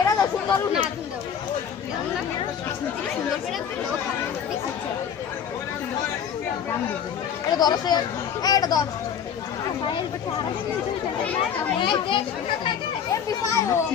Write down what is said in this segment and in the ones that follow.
এটা করে এটা ধরো সে এটা ধর এই দেখ এই বিপায় কোন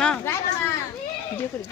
না। ভিডিও করি।